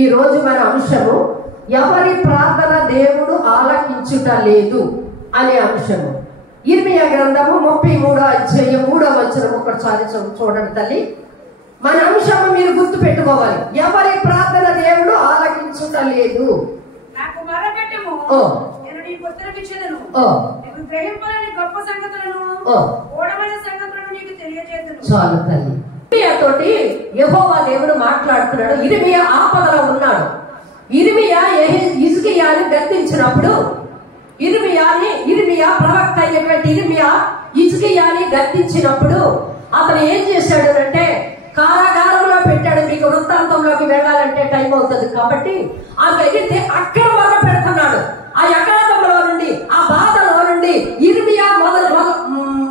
ఈ రోజు మన అంశము ఎవరి ప్రార్థన దేవుడు ఆలకించుట లేదు అనే అంశము. ఇర్మియా గ్రంథము 33వ అధ్యాయం 3వ వచనం ఒకసారి చూడండి తల్లి. మన అంశము మీరు గుర్తు పెట్టుకోవాలి. ఎవరి ప్రార్థన దేవుడు ఆలకించుట లేదు. నాకు మొరపెట్టుము, నేను నీకు ఉత్తరమిచ్చెదను. నీకు గ్రహింపలేని గొప్ప సంగతులను, ఓడమైన సంగతులను నీకు తెలియజేతును. చాలు తల్లి. ఇర్మియాతోటి యెహోవా దేవుడు మాట్లాడుతున్నాడు. ఇర్మియా ఆపదలో ఉన్నాడు. ఇర్మియా హిజ్కియాని గద్దించినప్పుడు ఇర్మియా ప్రవక్త అయినటువంటి ఇర్మియా హిజ్కియాని గద్దించినప్పుడు అతను ఏం చేశాడు అంటే కారాగారంలో పెట్టాడు. మీకు వృత్తాంతంలోకి వెళ్ళాలంటే టైం అవుతుంది కాబట్టి వెళితే అక్కడ మొదలు పెడుతున్నాడు. ఆ యగాధంలో నుండి, ఆ బాధలో నుండి ఇర్మియా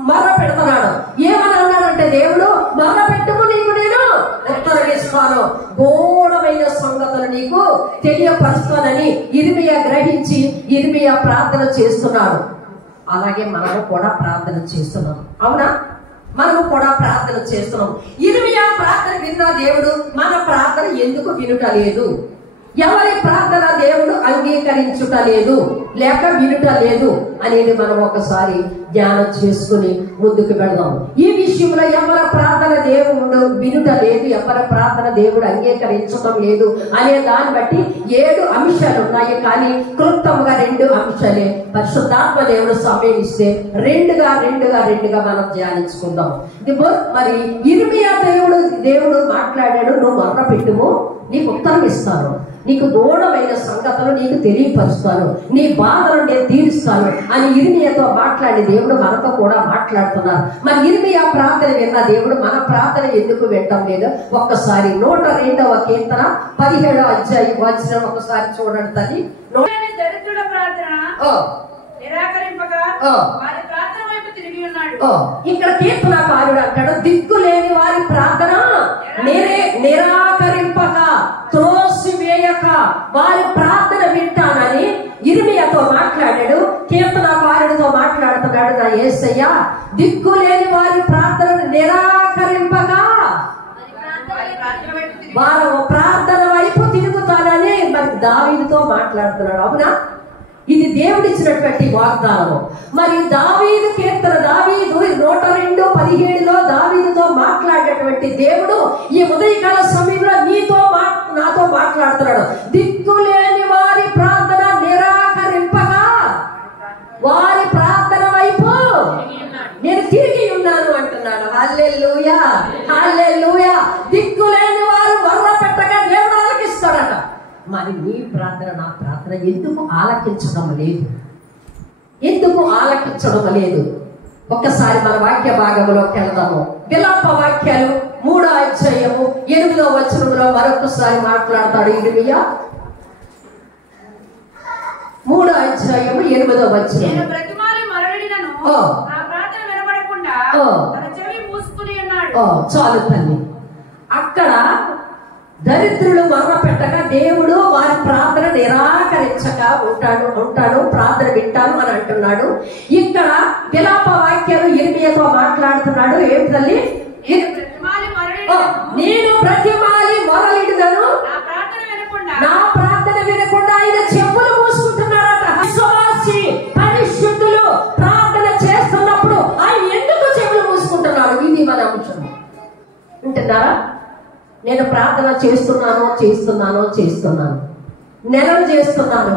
మొర్ర పెడుతున్నాడు. ఏమని అన్నాడంటే, దేవుడు మొర్ర పెట్టుము, నీకు నేను ఉత్తరమిస్తాను, ఘోరమైన సంగతులు నీకు తెలియపరుస్తానని ఇర్మియా గ్రహించి ఇర్మియా ప్రార్థన చేస్తున్నాడు. అలాగే మనము కూడా ప్రార్థన చేస్తున్నాం. అవునా? మనము కూడా ప్రార్థన చేస్తున్నాం. ఇర్మియా ప్రార్థన విన్న దేవుడు మన ప్రార్థన ఎందుకు వినుట లేదు? ఎవరి ప్రార్థన దేవుడు అంగీకరించుట లేదు లేక వినుట లేదు అనేది మనం ఒకసారి ధ్యానం చేసుకుని ముందుకు వెళదాం. ఈ విషయంలో ఎవరి ప్రార్థన దేవుడు వినుట లేదు, ఎవరి ప్రార్థన దేవుడు అంగీకరించడం లేదు అనే దాన్ని బట్టి 7 అంశాలు ఉన్నాయి. కానీ క్లుప్తంగా 2 అంశాలే. పరిశుద్ధాత్మ దేవుడు సమయం ఇస్తే రెండుగా మనం ధ్యానించుకుందాం. మరి ఇర్మియా దేవుడు మాట్లాడాడు, నువ్వు మొర్ర పెట్టుము, నీకు ఉత్తరం ఇస్తాను, నీకు ఘోరమైన సంగతులు నీకు తెలియపరుస్తాను, నీ బాధలు నేను తీరుస్తాను అని ఇర్మియాతో మాట్లాడి దేవుడు మనతో కూడా మాట్లాడుతున్నారు. మరి ఇర్మియా ప్రార్థన విన్న దేవుడు మన ప్రార్థన ఎందుకు వినటం లేదు? ఒక్కసారి 102వ కీర్తన 17వ అధ్యాయం వచనం ఒకసారి చూడండి తల్లి. దరిద్రుల ప్రార్థన నిరాకరింపక వారి ప్రార్థన వైపు తిరిగి ఉన్నాడు. ఇక్కడ కీర్తనకారుడు అంటాడు, దిక్కు లేని వారి ప్రార్థన నిరాకరింపక, త్రోసివేయక వారి ప్రార్థన వింటానని ఇర్మియాతో మాట్లాడాడు. కీర్తనకారుడితో మాట్లాడుతున్నాడు, నా యేసయ్య దిక్కు లేని వారి ప్రార్థనను నిరాకరింపక వారు ప్రార్థన వైపు తిరుగుతానని మరి దావీదుతో మాట్లాడుతున్నాడు. అవునా? ఇది దేవుడిచ్చినటువంటి వాగ్దానము. మరి దావీదు కీర్తన, దావీదు 102:17లో దావీదుతో మాట్లాడేటువంటి దేవుడు ఈ ఉదయకాల సమయంలో నాతో మాట్లాడుతున్నాడు. దిక్కులేని వారి ప్రార్థన నిరాకరింపగా వారి ప్రార్థన వైపు నేను తిరిగి ఉన్నాను అంటున్నాడు. హల్లెలూయా, హల్లెలూయా. దిక్కులేని వారు మొర్ర పెట్టగా దేవుడు ఆలకిస్తాడట. మరి నీ ప్రార్థన, నా ప్రార్థన ఎందుకు ఆలకించడం లేదు? ఎందుకు ఆలకించడం లేదు? ఒక్కసారి మన వాక్య భాగంలోకి వెళ్దాము. విలాప వాక్యాలు 3వ అధ్యాయము 8వ వచనంలో మరొకసారి మాట్లాడతాడు ఇర్మియా. 3వ అధ్యాయము 8వ వచనం. నేను బ్రతిమాలి మరడినను నా ప్రార్థన వినబడకుండా తన చెవి మూసుకుని ఉన్నాడు. చాలు తల్లి. అక్కడ దరిద్రులు మొర్ర పెట్టగా దేవుడు వారి ప్రార్థన నిరాకరించక ఉంటాడు, ప్రార్థన వింటాను అని అంటున్నాడు. ఇక్కడ విలాప వాక్యాలు ఇర్మియాతో మాట్లాడుతున్నాడు. ఏంటి తల్లి? నేను బ్రతిమాలి మొరలిడినను నా ప్రార్థన వినకుండా ఆయన చెవులు మూసుకుంటున్నాడట. విశ్వాసి పరిశుద్ధులు ప్రార్థన చేస్తున్నప్పుడు ఆయన ఎందుకు చెవులు మూసుకుంటున్నాడు? ఇది మన అంశం. వింటున్నారా? నేను ప్రార్థన చేస్తున్నాను, నెలలు చేస్తున్నాను,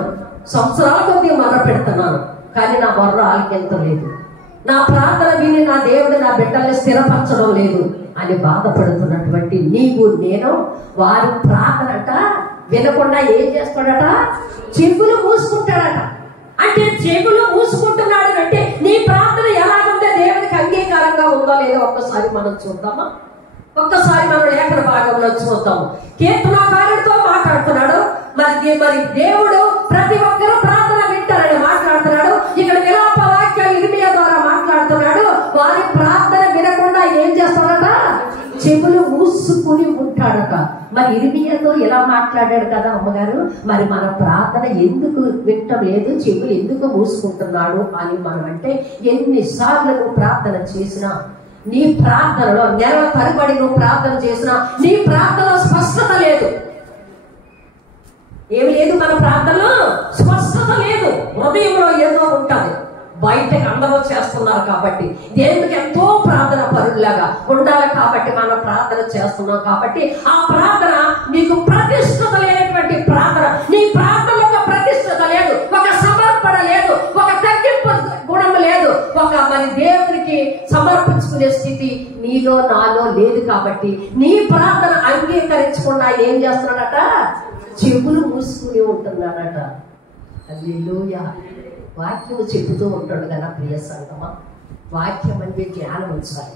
సంవత్సరాల కొద్ది మొర్ర పెడుతున్నాను, కానీ నా మొర్ర ఆలకించలేదు. నా ప్రార్థన విని నా దేవుడు నా బిడ్డల్ని స్థిరపరచడం లేదు అని బాధపడుతున్నటువంటి నీవు నేను వారి ప్రార్థనట వినకుండా ఏం చేస్తాడట? చెవులు మూసుకుంటాడట. అంటే చెవులు మూసుకుంటున్నాడు అంటే నీ ప్రార్థన ఎలాగుందో దేవుడికి అంగీకారంగా ఉందో లేదో ఒక్కసారి మనం చూద్దామా? ఒక్కసారి మనం లేఖన భాగంలో చూద్దాం. కీర్తనకారుడితో మాట్లాడుతున్నాడు. మరి దేవుడు ప్రతి ఒక్కరూ ప్రార్థన వింటారని మాట్లాడుతున్నాడు. ఇక్కడ విలాప వాక్యాలు ఇర్మియా ద్వారా మాట్లాడుతున్నాడు. వారి ప్రార్థన వినకుండా ఏం చేస్తాడట? చెవులు మూసుకుని ఉంటాడట. మరి ఇర్మియాతో ఎలా మాట్లాడాడు కదా అమ్మగారు. మరి మన ప్రార్థన ఎందుకు వింటం లేదు, చెవులు ఎందుకు మూసుకుంటున్నాడు అని మనం అంటే, ఎన్నిసార్లు నువ్వు ప్రార్థన చేసినా, నీ ప్రార్థనలో నెలల తరబడి నువ్వు ప్రార్థన చేసినా నీ ప్రార్థనలో స్పష్టత లేదు. ఏమి లేదు మన ప్రార్థనలో, స్పష్టత లేదు, హృదయంలో ఏదో ఉంటుంది. బయటకు అందరూ చేస్తున్నారు కాబట్టి, దేవుడికి ఎంతో ప్రార్థన పరుల్లాగా ఉండాలి కాబట్టి మనం ప్రార్థన చేస్తున్నాం. కాబట్టి ఆ ప్రార్థన నీకు ప్రతిష్టత లేనటువంటి ప్రార్థన, నీ ప్రార్థనలో ఒక ప్రతిష్టత లేదు, ఒక సమర్పణ లేదు, ఒక తగ్గింపు గుణం లేదు, ఒక మరి దేవుడికి సమర్పించుకునే స్థితి నీలో నాలో లేదు. కాబట్టి నీ ప్రార్థన అంగీకరించకుండా ఏం చేస్తున్నాడట? చెవులు మూసుకుని ఉంటున్నాడట. హల్లెలూయా. వాక్యము చెబుతూ ఉంటాడు కదా ప్రియ సంగమా. వాక్యం అంటే జ్ఞానం ఉంచాలి.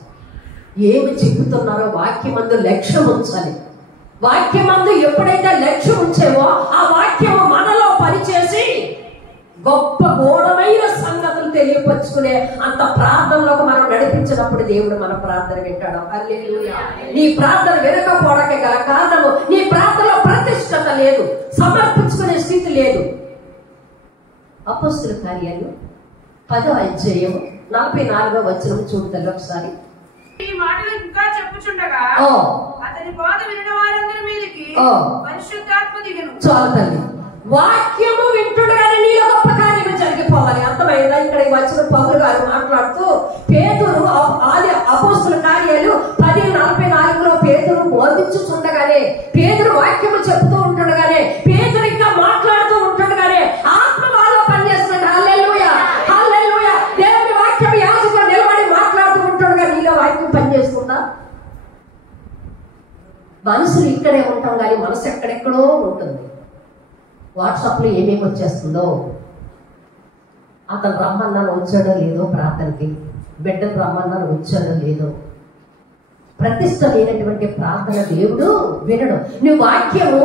ఏమి చెబుతున్నారో వాక్యమందు లక్ష్యం ఉంచాలి. వాక్యమందు ఎప్పుడైతే లక్ష్యం ఉంచేవో ఆ వాక్యము మనలో పనిచేసి గొప్ప ఘోరమైన సంగతులు తెలియపరుచుకునే అంత ప్రార్థనలోకి మనం నడిపించినప్పుడు దేవుడు మన ప్రార్థన వింటాడు. హల్లెలూయా. నీ ప్రార్థన వినకపోవడానికి గల కారణము నీ ప్రార్థనలో ప్రతిష్టత లేదు, సమర్పించుకునే స్థితి లేదు. అపోస్తుల కార్యాలు 10వ అధ్యాయం 44వ వచనం చూడండి ఒకసారి. ఈ మాటలు ఇంకా చెప్పుచుండగా అతని బోధ వినిన వారందరి మీదకి పరిశుద్ధాత్మ దిగెను. చాలు తల్లి, వాక్యము వింటుండగానే నీలో గొప్ప కార్యము జరిగిపోవాలి. అర్థమైందా? ఇక్కడ ఈ వచ్చిన పౌలు గారు మాట్లాడుతూ పేతురు ఆది అపోస్తుల కార్యాలు 10:44లో పేతురు బోధించుచుండగానే, పేతురు వాక్యము చెప్తూ ఉంటుండగానే, పేతురు ఇంకా మాట్లాడుతూ ఉంటుండగానే ఆత్మ వాళ్ళలో పనిచేస్తున్నాడు. హల్లెలూయా, హల్లెలూయా. దేవుని వాక్యం యాజకుడు నిలబడి మాట్లాడుతూ ఉంటుండగా నీలో వాక్యం పనిచేస్తుందా? మనసులు ఇక్కడే ఉంటాం కానీ మనసు ఎక్కడెక్కడో ఉంటుంది. వాట్సాప్లో ఏమేమి వచ్చేస్తుందో, అతను రమ్మన్నాను వచ్చాడో లేదో, ప్రార్థనకి బిడ్డను రమ్మన్నాను వచ్చాడో లేదో. ప్రతిష్ట లేనటువంటి ప్రార్థన దేవుడు వినడు. నీ వాక్యము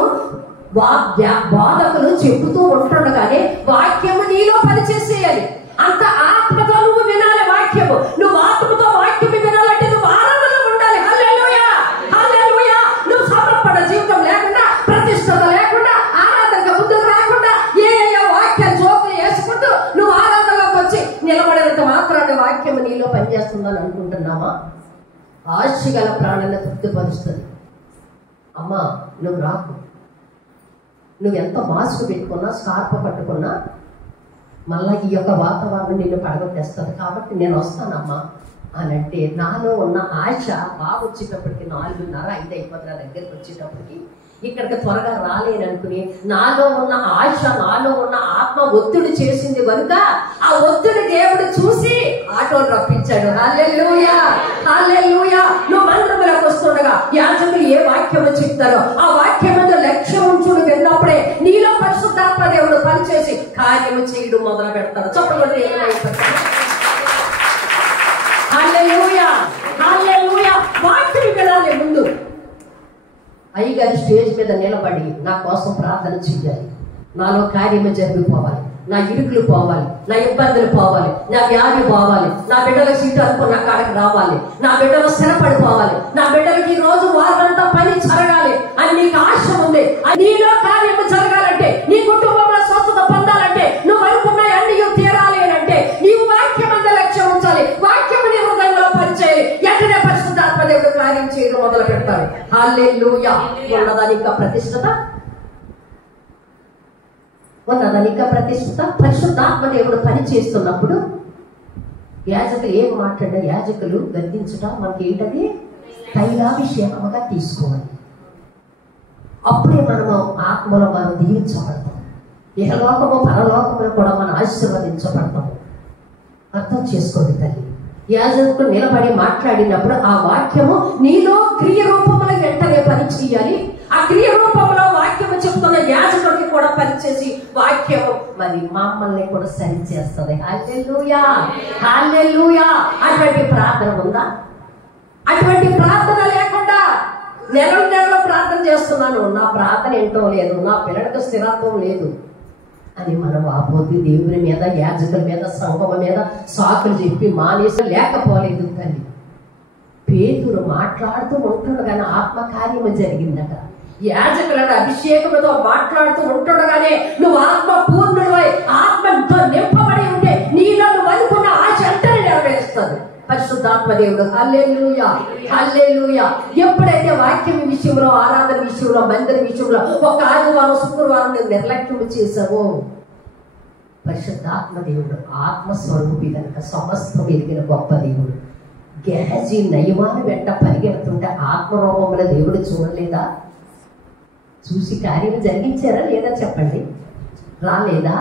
బోధకులు చెబుతూ ఉంటుండగానే వాక్యము నీలో పనిచేసేయాలి. అంత ఆత్మతో నువ్వు వినాలి వాక్యము. నువ్వు ఆత్మతో వాక్యం వినాలంటే నువ్వు ఆరాధనలో ఉండాలి. హల్లెలూయా, హల్లెలూయా. నువ్వు సమర్పణ జీవితం లేకుండా, ప్రతిష్టత లేకుండా, ఆరాధనకు ముందుకు రాకుండా ఏ వాక్య జోకులు వేసుకుంటూ నువ్వు ఆరాధనలోకి వచ్చి నిలబడినంత మాత్రాన్ని వాక్యము నీలో పనిచేస్తుందని అనుకుంటున్నామా? ఆశ గల ప్రాణాన్ని తృప్తిపరుస్తుంది. అమ్మా నువ్వు రాకు, నువ్వు ఎంత మాస్క్ పెట్టుకున్నా, స్కార్ప్ పట్టుకున్నా మళ్ళా ఈ యొక్క వాతావరణం నిన్ను పడగొట్టేస్తుంది. కాబట్టి నేను వస్తానమ్మా అని అంటే నాలో ఉన్న ఆశ బాగా వచ్చేటప్పటికి 4:30, 5 అయిపోతుంది. నా దగ్గరికి వచ్చేటప్పటికి ఇక్కడికి త్వరగా రాలేననుకుని నాలో ఉన్న ఆశ, నాలో ఉన్న ఆత్మ ఒత్తిడి చేసింది కనుక ఆ ఒత్తిడి దేవుడు చూసి ఆటోలు రప్పించాడు. హల్లెలూయా, హల్లెలూయా. నువ్వు మందిరంలోకి వస్తుండగా యాజకులు ఏ వాక్యము చెప్తారో ఆ వాక్యం మీద లక్ష్యం ఉంచుడు విన్నప్పుడే నీలో పరిశుద్ధాత్మ దేవుడు పనిచేసి కార్యము చేయడం మొదలు పెడతాడు. చెప్పండి హల్లెలూయా, హల్లెలూయా. వాక్యం వినాలి. ముందు అయ్యగారి స్టేజ్ మీద నిలబడి నా కోసం ప్రార్థన చెయ్యాలి. నాలో కార్యము జరిగిపోవాలి, నా ఇరుకులు పోవాలి, నా ఇబ్బందులు పోవాలి, నా వ్యాధి పోవాలి, నా బిడ్డల సీటు అనుకున్న కాడకి రావాలి, నా బిడ్డలు స్థిరపడిపోవాలి, నా బిడ్డలకి ఈ రోజు వారంతా పని జరగాలి అని నీకు ఆశ ఉంది. నీలో కార్యము జరగాలంటే, నీ కుటుంబంలో స్వస్థత పొందాలంటే, నువ్వు అనుకున్న అన్ని తీరాలి అంటే నీవు వాక్యం అంత లక్ష్యం ఉంచాలి. వాక్యము నీ హృదయంలో పనిచేయాలి. ఎక్కడే పరిశుద్ధాత్మ దేవుడు కార్యం చేయడం మొదలు పెడతాడు. హల్లెలూయా. ఉన్నదాని ఇంకా ప్రతిష్టత, ఉన్నదాని ఇంకా ప్రతిష్ఠిత. పరిశుద్ధాత్మ దేవుడు పని చేస్తున్నప్పుడు యాజకులు ఏం మాట్లాడినా యాజకులు గద్దించుట మనకి ఏంటది? తైలాభిషేకముగా తీసుకోవాలి. అప్పుడే మనము ఆత్మలో మనం దీవించబడతాం. ఇహలోకము పరలోకములు కూడా మనం ఆశీర్వదించబడతాము. అర్థం చేసుకోండి తల్లి. యాజకుడు నిలబడి మాట్లాడినప్పుడు ఆ వాక్యము నీలో క్రియ రూపంలో వెంటనే పని చేయాలి. ఆ క్రియ రూపంలో వాక్యము చెప్తున్న యాజకుడికి కూడా పనిచేసి వాక్యము మరి మమ్మల్ని కూడా సరి చేస్తుంది. హల్లెలూయా, హల్లెలూయా. అటువంటి ప్రార్థన ఉందా? అటువంటి ప్రార్థన లేకుండా నెలలో ప్రార్థన చేస్తున్నాను, నా ప్రార్థన ఏంటో లేదు, నా పిల్లలకు స్థిరత్వం లేదు అని మనం ఆపోతే దేవుని మీద, యాజకుల మీద, సంఘం మీద సాకులు చెప్పి మానేసి లేకపోలేదు తల్లి. పేతురు మాట్లాడుతూ ఉంటుండగానే ఆత్మకార్యము జరిగిందట. యాజకులను అభిషేకంతో మాట్లాడుతూ ఉంటుండగానే నువ్వు ఆత్మ పూర్ణులై ఆత్మతో నింపబడి ఉంటే నీలో నువ్వు అనుకున్న ఆశ అంతా నెరవేరుస్తుంది. పరిశుద్ధాత్మ పరిశుద్ధాత్మ దేవుడు. హల్లెలూయా, హల్లెలూయా. ఎప్పుడైతే వాక్యం విషయంలో, ఆరాధన విషయంలో, మందిర విషయంలో ఒక ఆదివారం శుక్రవారం నేను నిర్లక్ష్యం చేశావో, పరిశుద్ధాత్మ దేవుడు ఆత్మస్వరూపి కనుక సమస్తం ఎరిగిన గొప్ప దేవుడు. గెహజీ నయమాను వెంట పరిగెడుతుంటే ఆత్మరూపంలో దేవుడు చూడలేదా? చూసి కార్యం జరిగించారా లేదా చెప్పండి? రాలేదా?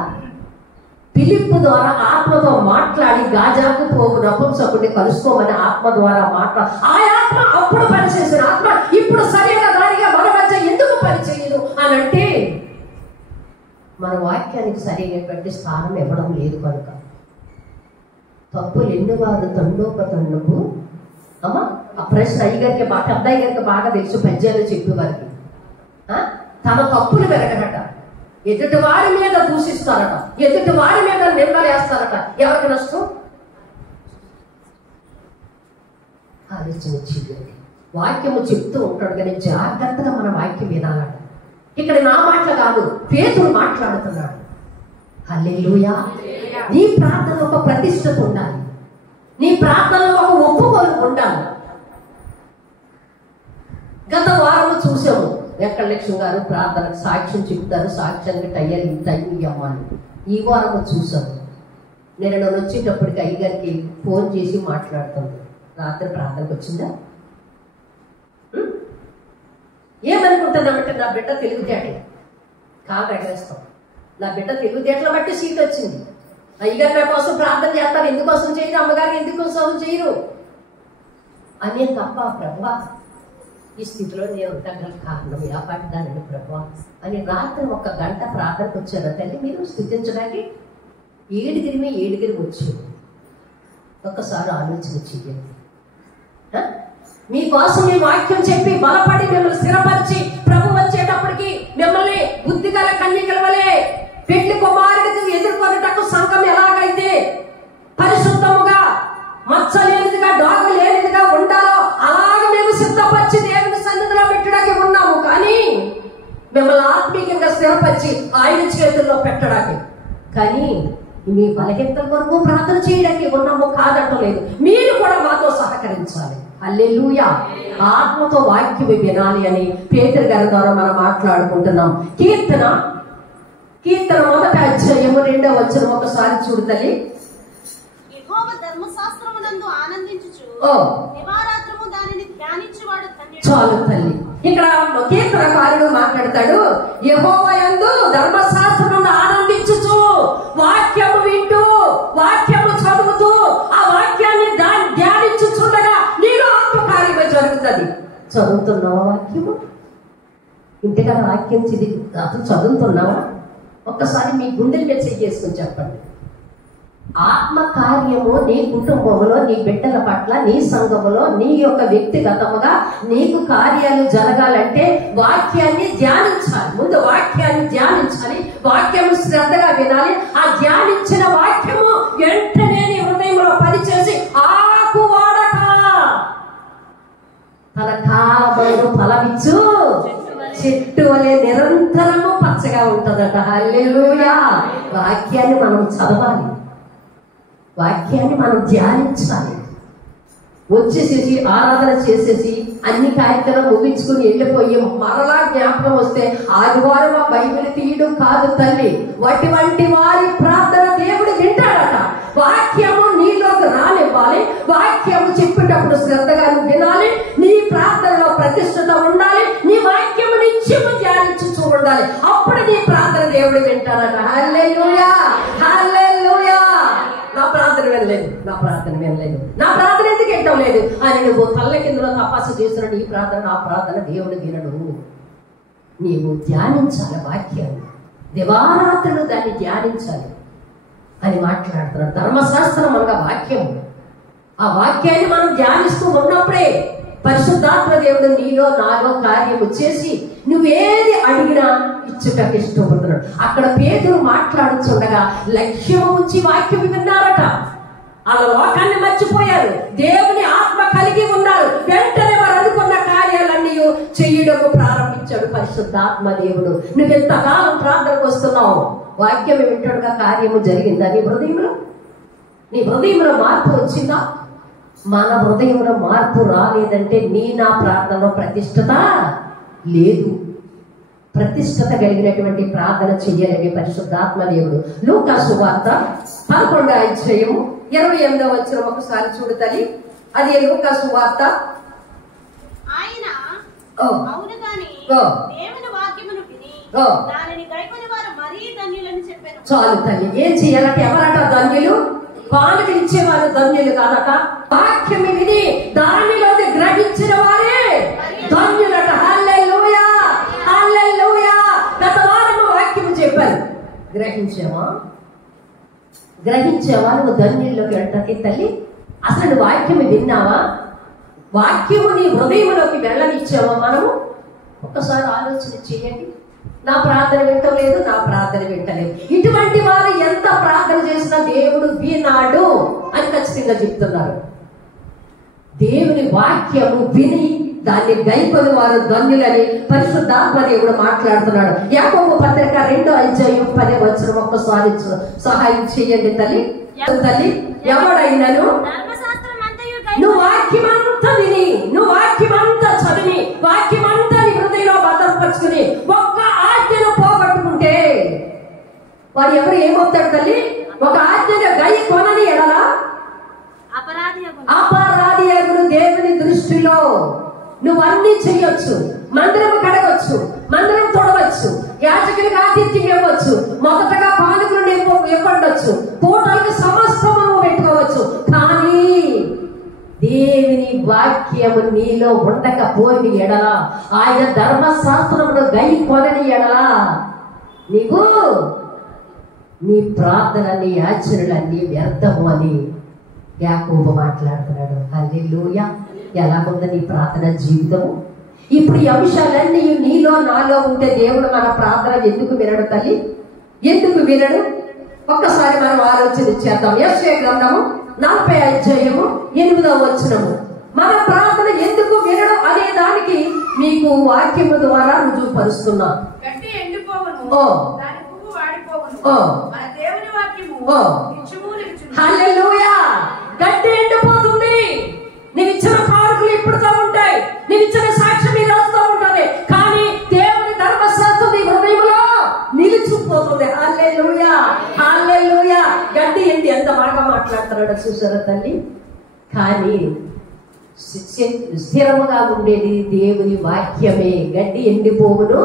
ఫిలిప్పు ద్వారా ఆత్మతో మాట్లాడి గాజాకు పోవు నపుంసకుడిని కలుసుకోమని ఆత్మ ద్వారా ఆ ఆత్మ అప్పుడు పనిచేసిన ఆత్మ ఇప్పుడు సరైన దానిగా మన మధ్య ఎందుకు పనిచేయదు అని అంటే మన వాక్యానికి సరైనటువంటి స్థానం ఇవ్వడం లేదు కనుక. తప్పులు ఎన్నివారు తండోపతండము. అమ్మా ఆ ప్రశ్న అయ్యగారికి బాగా, అబ్బాయి గారికి బాగా తెలుసు, పద్యాలు చెప్పేవారికి. తన తప్పులు వెరగనట, ఎదుటి వారి మీద దూషిస్తారట, ఎదుటి వారి మీద నిందలేస్తారట. ఎవరికి నష్టం? ఆలోచన చెయ్యండి. వాక్యము చెప్తూ ఉంటాడు కానీ జాగ్రత్తగా మన వాక్యం వినాలట. ఇక్కడ నా మాటలు కాదు, పేతురు మాట్లాడుతున్నాడు. హల్లెలూయా. నీ ప్రార్థన ఒక ప్రతిష్టత ఉండాలి, నీ ప్రార్థనలో ఒక ఒప్పుకోలు ఉండాలి. గత వారం చూసాము, వెంకటలక్ష్మి గారు ప్రార్థనకు సాక్ష్యం చెప్తారు, సాక్ష్యానికి టైం ఇవ్వాలి. ఈ వారం చూసాము. నేను వచ్చేటప్పటికి అయ్యగారికి ఫోన్ చేసి మాట్లాడుతుంది. రాత్రి ప్రార్థనకు వచ్చిందా? ఏమనుకుంటున్నామంటే నా బిడ్డ తెలివితేటలు కాదు ఎగరేస్తాం. నా బిడ్డ తెలివితేటలు బట్టి సీట్ వచ్చింది. అయ్యగారు నా కోసం ప్రార్థన చేస్తారు, ఎందుకోసం చేయరు, అమ్మగారు ఎందుకోసం చేయరు అనే తప్ప ప్రభా ఈ స్థితిలో నేను ఉండగల కారణం వ్యాపారదానండి ప్రభా అని రాత్రి 1 గంట ప్రార్థనకు వచ్చారు తల్లి. మీరు స్థుతించడానికి ఏడుగిరి వచ్చారు. ఒక్కసారి ఆలోచన చెయ్యండి. మీకోసం ఈ వాక్యం చెప్పి బలపడి మిమ్మల్ని స్థిరపరిచి ప్రభు వచ్చేటప్పటికి మిమ్మల్ని బుద్ధిగల కన్యకల వలె పెళ్లి కుమారుడికి ఎదుర్కొనేటకు సంఘం ఎలాగైతే పరిశుద్ధముగా మచ్చలేనిదిగా డాగు లేనిదిగా ఉండాలో అలాగే మేము సిద్ధపరిచి దేవుని సన్నిధిలో పెట్టడానికి ఉన్నాము. కానీ మిమ్మల్ని ఆత్మీయంగా స్థిరపరిచి ఆయన చేతుల్లో పెట్టడానికి, కానీ మీ బలహీనతల కొరకు ప్రార్థన చేయడానికి ఉన్నాము కాదట్టలేదు. మీరు కూడా మాతో సహకరించాలి. హల్లెలూయా. ఆత్మతో వాక్యం వినాలి అని పేతురు గారి ద్వారా మనం మాట్లాడుకుంటున్నాం. కీర్తన 1వ అధ్యాయము 2వ వచనం ఒకసారి చూడు తల్లి. చాలు తల్లి. ఇక్కడ కీర్తనకారుడు మాట్లాడతాడు, యెహోవా యందు ధర్మశాస్త్రమును ఆనందించుచు వాక్యము వింటూ వాక్యము చదువుతూ ఆ వాక్యాన్ని ధ్యానించుచుండగా నీలో ఆత్మకార్యము జరుగుతుంది. చదువుతున్నావా వాక్యము? ఇంటిగా వాక్యం అసలు చదువుతున్నావా? ఒక్కసారి మీ గుండెల మీద చేసుకుని చెప్పండి. ఆత్మ కార్యము నీ కుటుంబంలో, నీ బిడ్డల పట్ల, నీ సంఘములో, నీ యొక్క వ్యక్తిగతముగా నీకు కార్యాలు జరగాలంటే వాక్యాన్ని ధ్యానించాలి. ముందు వాక్యాన్ని ధ్యానించాలి, వాక్యము శ్రద్ధగా వినాలి. ఆ ధ్యానించిన వాక్యము వెంటనే నీ హృదయంలో పనిచేసి ఆకు వాడక తన కాలమును ఫలమిచ్చు చెట్టు వలె నిరంతరము పచ్చగా ఉంటుందట. హల్లెలూయా. వాక్యాన్ని మనం చదవాలి, వాక్యాన్ని మనం ధ్యానించాలి. వచ్చేసేసి ఆరాధన చేసేసి అన్ని కార్యక్రమం ముగించుకుని వెళ్ళిపోయి మరలా జ్ఞాపకం వస్తే ఆదివారం ఆ బైబిల్ తీయడం కాదు తల్లి. అటువంటి వారి ప్రార్థన దేవుడు వింటాడట. వాక్యము నీలోకి రానివ్వాలి. వాక్యము చెప్పేటప్పుడు శ్రద్ధగా వినాలి. నీ ప్రార్థనలో ప్రతిష్టత ఉండాలి. నీ వాక్యము నిత్యము ధ్యానించుతూ ఉండాలి. అప్పుడు నీ ప్రార్థన దేవుడు వింటాడట. హల్లెలూయా, హల్లెలూయా. నా ప్రార్థన వినలేదు, నా ప్రార్థన ఎందుకు వింటం లేదు అని నువ్వు తల్ల కిందలో తపస్సు చేస్తున్న నీ ప్రార్థన, నా ప్రార్థన దేవుడు వినడు. నీవు ధ్యానించాలి వాక్యాన్ని, దివారాత్రులు దాన్ని ధ్యానించాలి అని మాట్లాడుతున్నాడు. ధర్మశాస్త్రం అనగా వాక్యం. ఆ వాక్యాన్ని మనం ధ్యానిస్తూ ఉన్నప్పుడే పరిశుద్ధాత్మ దేవుడు నీలో నాలో కార్యము చేసి నువ్వేది అడిగినా ఇచ్చుటకు ఇష్టపడుతున్నాడు. అక్కడ పేతురు మాట్లాడుతుండగా లక్ష్యం ఉంచి వాక్యం విన్నారట. వాళ్ళ లోకాన్ని మర్చిపోయారు, దేవుని ఆత్మ కలిగి ఉన్నారు. వెంటనే వారు అనుకున్న కార్యాలన్నీ చెయ్యడము ప్రారంభించాడు పరిశుద్ధాత్మ దేవుడు. నువ్వెంతకాలం ప్రార్థనకు వస్తున్నావు, వాక్యం వింటాడుగా కార్యము జరిగిందా? నీ హృదయంలో మార్పు వచ్చిందా? మన హృదయంలో మార్పు రాలేదంటే నా ప్రార్థనలో ప్రతిష్టత లేదు. ప్రతిష్టత కలిగినటువంటి ప్రార్థన చెయ్యాలని పరిశుద్ధాత్మ దేవుడు లూకా సువార్త 11వ అధ్యాయము 28వ వచనం ఒకసారి చూడు తల్లి. అది లూకా సువార్త. ఆయన అవును గాని దేవుని వాక్యమును విని దానిని గైకొని వారు మరీ ధన్యులని చెప్పారు. చాలు తల్లి. ఏం చేయాలంటే ఎవరట ధన్యులు? కానుక ఇచ్చేవారు ధన్యులు కాదట. వాక్యం విని దానిలో గ్రహించిన వారే ధన్యులట. హల్లెలూయా, హల్లెలూయా. గత వారము వాక్యం చెప్పారు. గ్రహించావా? నువ్వు ధన్యుల్లోకి వెళ్ళటానికి తల్లి. అసలు నువ్వు వాక్యం విన్నావా? వాక్యము నీ హృదయంలోకి వెళ్ళనిచ్చావా? మనము ఒక్కసారి ఆలోచన చేయండి. నా ప్రార్థన వింటలేదు, నా ప్రార్థన వింటలేదు. ఇటువంటి వారు ఎంత ప్రార్థన చేసినా దేవుడు వినాడు అని ఖచ్చితంగా చెప్తున్నారు. దేవుని వాక్యము విని దాన్ని గైకొని వారు ధన్యులని పరిశుద్ధాత్మ దేవుడు మాట్లాడుతున్నాడు. యాకోబు పత్రిక 2వ అధ్యాయం 10వ వచనం ఒక్కసారి సహాయం చేయండి తల్లి. ఎవడైనను నువ్వు వాక్యమంతా విని, నువ్వు వాక్యమంతా చదివి, వాక్యమంతా నీ హృదయంలో భద్రపరుచుకుని ఒక్క ఆజ్ఞను పోగొట్టుకుంటే వారు ఎవరు ఏమవుతాడు తల్లి? ఒక ఆజ్ఞగా గై కొనని ఎడలా అపరాధి అగును దేవుని దృష్టిలో. నువ్వు అన్ని చెయ్యొచ్చు. మందిరం కడగొచ్చు, మందిరం తొడవచ్చు, యాజకులకు ఆతిథ్యం ఇవ్వచ్చు, మొదటగా పాలకులను ఇవ్వండొచ్చు, పూటలకు సమస్తము పెట్టుకోవచ్చు. కానీ దేవుని వాక్యము నీలో ఉండకపోయిన ఎడల, ఆయన ధర్మశాస్త్రమును గై కొనని ఎడల నీకు నీ ప్రార్థన, నీ ఆచరణలన్నీ వ్యర్థము అని యాకోబు మాట్లాడుతున్నాడు. హల్లెలూయా. ఎలాగుంది నీ ప్రార్థన జీవితము? ఇప్పుడు ఈ అంశాలన్నీ నీలో నాలో ఉంటే దేవుడు మన ప్రార్థన ఎందుకు వినడు తల్లి? ఎందుకు వినడు? ఒక్కసారి మనం ఆలోచన చేద్దాం. యెషయా గ్రంథము 40వ అధ్యాయము 8వ వచనము. మన ప్రార్థన ఎందుకు వినడు అనే దానికి మీకు వాక్యము ద్వారా రుజువుపరుస్తున్నా. గడ్డి ఎండిపోవును, దాని పువ్వు వాడిపోవును, మన దేవుని వాక్యము నిత్యము నిలుచును. హల్లెలూయా. గడ్డి ఎండిపోతుంది. నీవు ఇచ్చిన కానుకలు ఇప్పుడుతో ఉంటాయి, నీవు ఇచ్చిన సాక్ష్యం ఈ రోజుతో ఉంటుంది, కానీ దేవుని ధర్మశాస్త్రం నీ హృదయంలో నిలిచిపోతుంది. హల్లెలూయా, హల్లెలూయా. గడ్డి ఎండి ఎంత బాగా మాట్లాడుతున్నాడో చూసారా తల్లి? కానీ స్థిరముగా ఉండేది దేవుని వాక్యమే. గడ్డి ఎండిపోవును,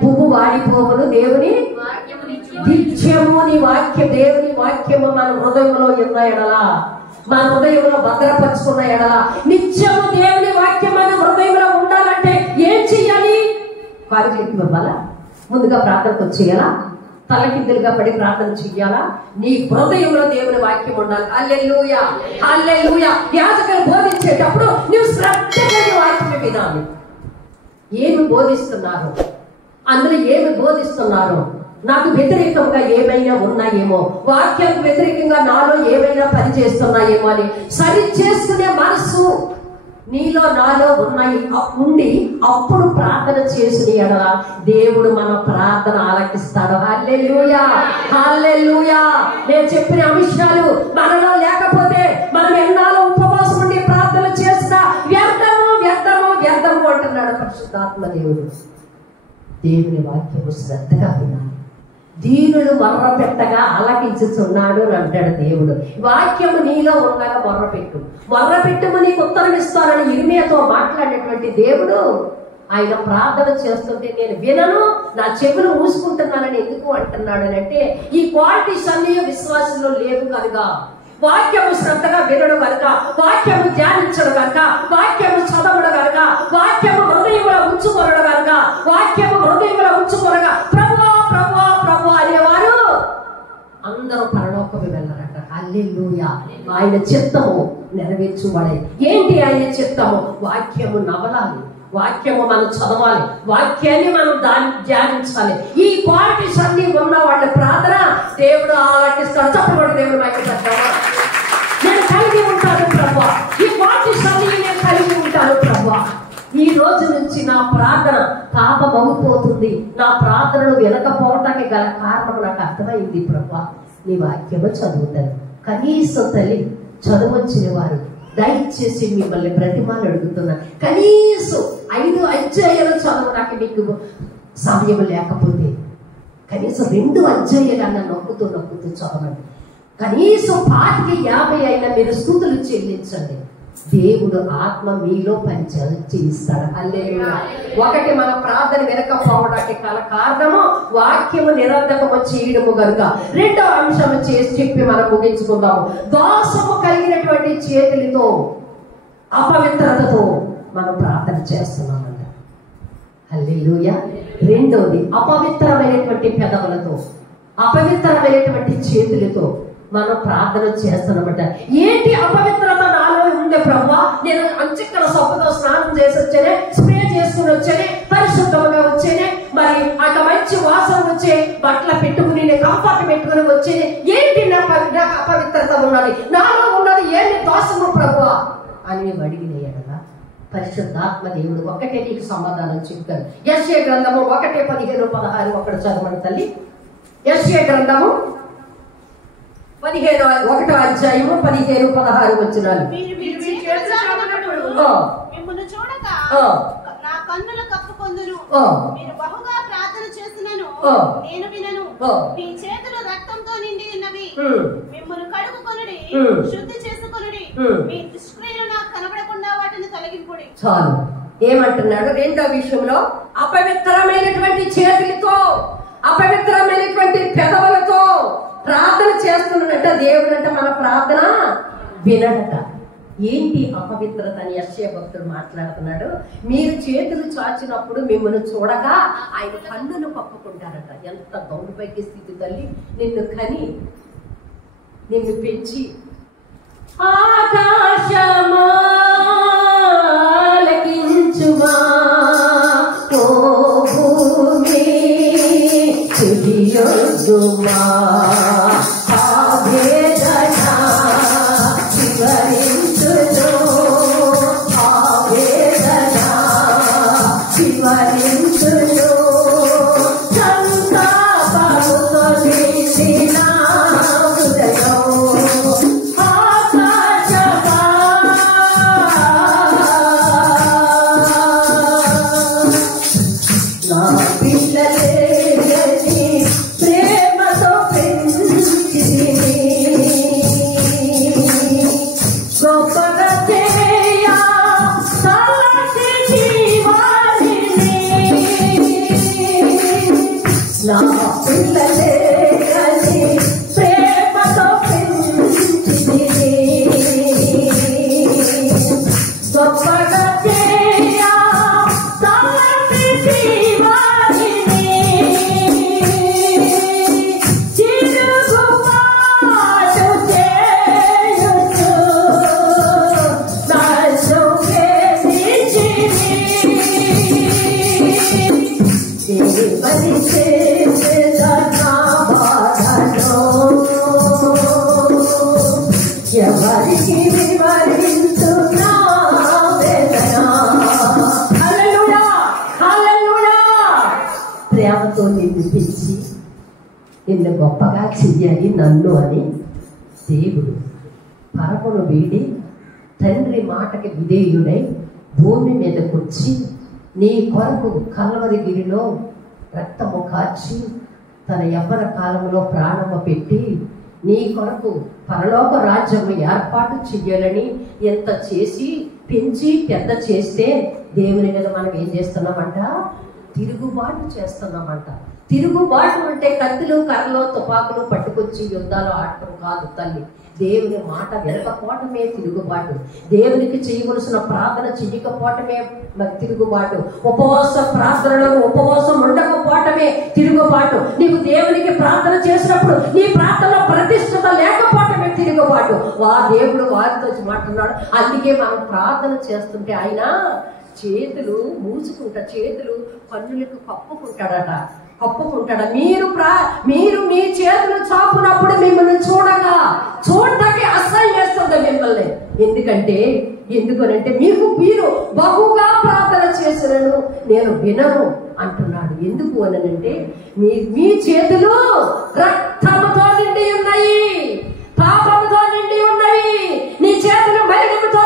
పువ్వు వాడిపోవును, దేవుని నిత్యము నీ వాక్యం, దేవుని వాక్యము మన హృదయంలో ఉన్న ఎడలా, మన హృదయంలో భద్రపరుచుకున్న ఎడలా, నిత్యము దేవుని వాక్యం మన హృదయంలో ఉండాలంటే ఏం చెయ్యాలి? వారికి ఇవ్వాలా? ముందుగా ప్రార్థనకు వచ్చేయాలా? తలకిందులుగా పడి ప్రార్థన చెయ్యాలా? నీ హృదయంలో దేవుని వాక్యం ఉండాలి. హల్లెలూయా, హల్లెలూయా. యాజకులు బోధించేటప్పుడు నువ్వు శ్రద్ధగా వాక్యం వినాలి. ఏమి బోధిస్తున్నారు, అందులో ఏమి బోధిస్తున్నారు, నాకు వ్యతిరేకంగా ఏమైనా ఉన్నాయేమో, వాక్యానికి వ్యతిరేకంగా నాలో ఏమైనా పని చేస్తున్నాయేమో అని సరి చేసుకునే మనసు నీలో నాలో ఉన్నాయి ఉండి అప్పుడు ప్రార్థన చేసిన ఎడల దేవుడు మన ప్రార్థన ఆలకిస్తాడు. హల్లెలూయా, హల్లెలూయా. నేను చెప్పిన అంశాలు మనలో లేకపోతే మనం ఎన్నాళ్ళు ఉపవాసం ఉండి ప్రార్థన చేసినా వ్యర్థము వ్యర్థము వ్యర్థము అంటున్నాడు పరిశుద్ధాత్మ దేవుడు. దేవుని వాక్యము శ్రద్ధగా వినాలి. దీనులు మొర్ర పెట్టగా ఆలకించుచున్నాడు అని అంటాడు దేవుడు. వాక్యము నీలో ఉండగా మొర్రపెట్టు, మొర్రపెట్టుము నీకు ఉత్తరం ఇస్తానని ఇర్మీయాతో మాట్లాడినటువంటి దేవుడు ఆయన ప్రార్థన చేస్తుంటే నేను వినను, నా చెవులు మూసుకుంటున్నానని ఎందుకు అంటున్నాడు అని అంటే ఈ క్వాలిటీస్ అన్ని విశ్వాసంలో లేవు కనుక. వాక్యము శ్రద్ధగా వినడు కనుక, వాక్యము ధ్యానించడు కనుక, వాక్యము చదవడు కనుక, వాక్యము హృదయంలో ఉంచుకొనడు కనుక, వాక్యము హృదయంలో ఉంచుకొనగా ప్రభువా ప్రభువా ప్రభు అనేవారు అందరూ పరలోకము వెళ్ళరట. హల్లెలూయా. ఆయన చిత్తము నెరవేర్చువాడే. ఏంటి ఆయన చిత్తము? వాక్యము నవలాలి, వాక్యము మనం చదవాలి, వాక్యాన్ని మనం ధ్యానించాలి. ఈ క్వాలిటీస్ అన్ని ఉన్న వాళ్ళ ప్రార్థన దేవుడు ఆలకిస్తాడు. చెప్పబడి దేవుడు మైపెడతావా? నేను కలిగి ఉంటాను ప్రభువా, ఈ క్వాలిటీస్ అన్ని నేను కలిగి ఉంటాను ప్రభువా. ఈ రోజు నుంచి నా ప్రార్థన పాపమవుపోతుంది, నా ప్రార్థనను వినకపోవటానికి గల కారణం నాకు అర్థమైంది ప్రభువా. నీ వాక్యము చదువుతాను. కనీసం తల్లి చదువొచ్చిన వారు దయచేసి మిమ్మల్ని ప్రతిమాలు అడుగుతున్నా, కనీసం 5 అధ్యాయాలు చదవడానికి మీకు సమయం లేకపోతే కనీసం 2 అధ్యాయాలన్నా నొక్కుతూ చదవండి. కనీసం 50 అయినా మీరు స్తుతులు చెల్లించండి. దేవుడు ఆత్మ మీలో పని చేయిస్తాడు. హల్లెలూయా. ఒకటి, మన ప్రార్థన వినకపోవడానికి గల కారణము వాక్యము నిరర్ధకము చేయడము కనుక. రెండవ అంశము చేసి చెప్పి మనం ముగించుకుందాము. దోషము కలిగినటువంటి చేతులతో, అపవిత్రతతో మనం ప్రార్థన చేస్తున్నామంట. హల్లెలూయా. రెండోది, అపవిత్రమైనటువంటి పెదవులతో, అపవిత్రమైనటువంటి చేతులతో మనం ప్రార్థన చేస్తున్నామట. ఏంటి అపవిత్రత నాలో ఉండే ప్రభువా? నేను అంచెక్కల సొప్పుతో స్నానం చేసి వచ్చేనే, స్ప్రే చేసుకుని వచ్చేనే, పరిశుద్ధంగా వచ్చేనే, మరి అక్కడ మంచి వాసన వచ్చే బట్టలు పెట్టుకుని నేను కంఫర్ట్ పెట్టుకుని వచ్చేనే. ఏంటి నాకు అపవిత్రత ఉన్నది, నాలో ఉన్నది ఏంటి దోషము ప్రభువా అని మేము అడిగినాయనగా పరిశుద్ధాత్మ దేవుడు ఒకటే నీకు సమాధానం చెప్తారు. యెషయా గ్రంథము 1:15-16 ఒకటి చదవండి తల్లి. యెషయా గ్రంథము 1వ అధ్యాయము 15-16 వచనాలు. మిమ్మును చూడక నా కన్నుల కప్పుకొందును, మీరు బహుగా ప్రార్థన చేసినను నేను వినను. మీ చేతులు రక్తంతో నిండి ఉన్నవి, మిమ్మును కడుగుకొనుడి, శుద్ధి చేసుకొనుడి, మీ దుష్క్రియలు నాకు కనబడకుండా వాటిని తొలగింపుడి. చాలు. ఏమంటున్నాడు? రెండో విషయంలో, అపవిత్రమైనటువంటి చేతులతో, అపవిత్రమైనటువంటి పెదవులతో ప్రార్థన చేస్తున్నట దేవుడంట మన ప్రార్థన వినడట. ఏంటి అపవిత్రత అని యెషయా భక్తుడు మాట్లాడుతున్నాడు. మీరు చేతులు చాచినప్పుడు మిమ్మల్ని చూడగా ఆయన కన్నులు కప్పుకుంటారట. ఎంత దౌర్భాగ్య స్థితి తల్లి! నిన్ను కని, నిన్ను పెంచి ఆకాశమాలకించుమా ఓ భూమి తుదియొద్దుమా, ఆవేదన చివరించును, ఆవేదన చివరించును, సంతాపముతో నిండిన హృదయం ఆకాశమా. నా పిల్లలే ప్రేమతో పెంచితిని, గొప్పగా చేయ తలచి వారిని. నా పిల్లలే ప్రేమతో పెంచితిని, గొప్పగా చేయ తలచి వారిని. చిరుగుబాటు చేయుచు నాశో దేవుని చేసేదా నా బాధలో, ఎవరికి వివరించునా వేదన. హల్లెలూయా, హల్లెలూయా. ప్రేమతో నిన్ను పెంచి నిన్ను గొప్పగా చెయ్యాలి నన్ను అని దేవుడు పరమును వీడి తండ్రి మాటకి విధేయుడై భూమి మీదకి వచ్చి నీ కొరకు కల్వరిగిరిలో రక్తము కార్చి తన యవ్వన కాలంలో ప్రాణము పెట్టి నీ కొరకు పరలోక రాజ్యము ఏర్పాటు చెయ్యాలని ఎంత చేసి పెంచి పెద్ద చేస్తే దేవుని మీద మనం ఏం చేస్తున్నామంట? తిరుగుబాటు చేస్తున్నామంట. తిరుగుబాటు అంటే కత్తులు, కర్రలు, తుపాకులు పట్టుకొచ్చి యుద్ధాలు ఆడటం కాదు తల్లి. దేవుని మాట వినకపోవటమే తిరుగుబాటు. దేవునికి చేయవలసిన ప్రార్థన చెయ్యకపోవటమే మరి తిరుగుబాటు. ఉపవాస ప్రార్థనలో ఉపవాసం ఉండకపోవటమే తిరుగుబాటు. నీవు దేవునికి ప్రార్థన చేసినప్పుడు నీ ప్రార్థనలో ప్రతిష్టత లేకపోవటమే తిరుగుబాటు. దేవుడు వారితో మాట్లాడు. అందుకే మనం ప్రార్థన చేస్తుంటే ఆయన చేతులు మూసుకుంటా, చేతులు కన్నులకు కప్పుకుంటాడట. మీరు మీ చేతులు చాపునప్పుడు మిమ్మల్ని చూడటానికి అసహ్యం వేస్తుంది మిమ్మల్ని. ఎందుకనంటే మీరు బహుగా ప్రార్థన చేసినను నేను వినను అంటున్నాడు. ఎందుకు అనంటే మీ చేతులు రక్తముతో నిండి ఉన్నాయి, పాపముతో నిండి ఉన్నాయి. నీ చేతులు మలినముతో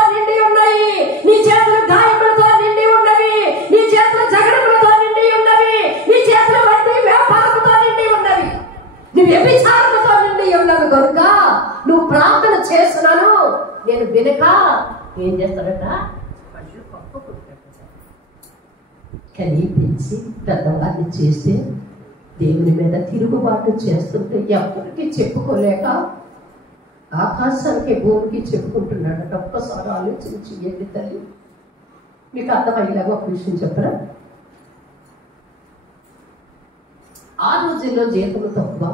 నేను వినక ఏం చేస్తాడట, మనుషులు పప్పు కొట్టుకుంటాడు. కానీ పెంచి పెద్దవాడిని చేస్తే దేవుని మీద తిరుగుబాటు చేస్తుంటే ఎవరికి చెప్పుకోలేక ఆకాశానికి భూమికి చెప్పుకుంటున్నాడు. ఒక్కసారి ఆలోచించి ఏంటి తల్లి, మీకు అర్థమయ్యేలాగా ఒక విషయం చెప్పరా? ఆ రోజుల్లో జీతం తక్కువ,